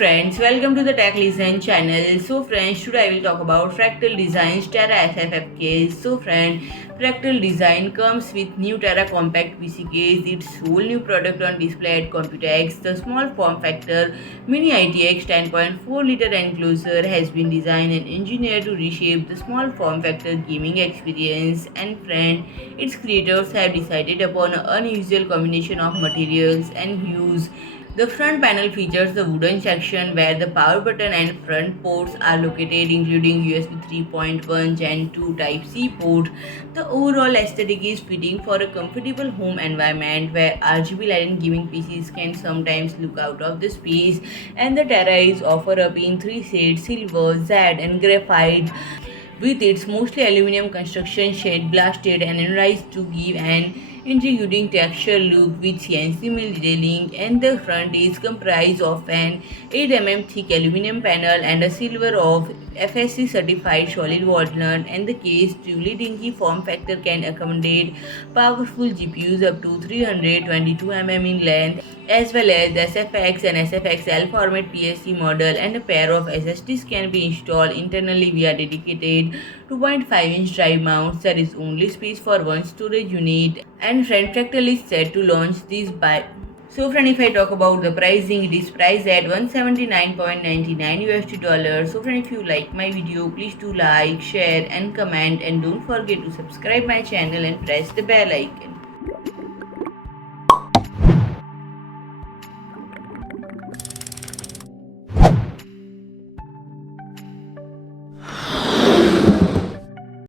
friends, welcome to the Tech Listen channel. So friends, today I will talk about Fractal Design's Terra SFF case. So friend, Fractal Design comes with new Terra compact PC case. Its whole new product on display at Computex. The small form factor mini ITX 10.4 liter enclosure has been designed and engineered to reshape the small form factor gaming experience. And friend, its creators have decided upon an unusual combination of materials and hues. The front panel features the wooden section where the power button and front ports are located, including USB 3.1 Gen 2 Type-C port. The overall aesthetic is fitting for a comfortable home environment where RGB lighting gaming PCs can sometimes look out of the space, and the Terra is offered up in three shades: silver, Z, and graphite, with its mostly aluminum construction shade blasted and anodized to give an intriguing texture look with CNC mill detailing. And the front is comprised of an 8 mm thick aluminum panel and a silver of FSC certified solid walnut, and the case truly dinky form factor can accommodate powerful GPUs up to 322 in length, as well as SFX and SFXL format PSC model, and a pair of SSDs can be installed internally via dedicated 2.5-inch drive mounts. There is only space for one storage unit, and Fractal is set to launch this by. So friend, if I talk about the pricing, it is priced at $179.99 So friend, if you like my video, please do like, share and comment, and don't forget to subscribe my channel and press the bell icon.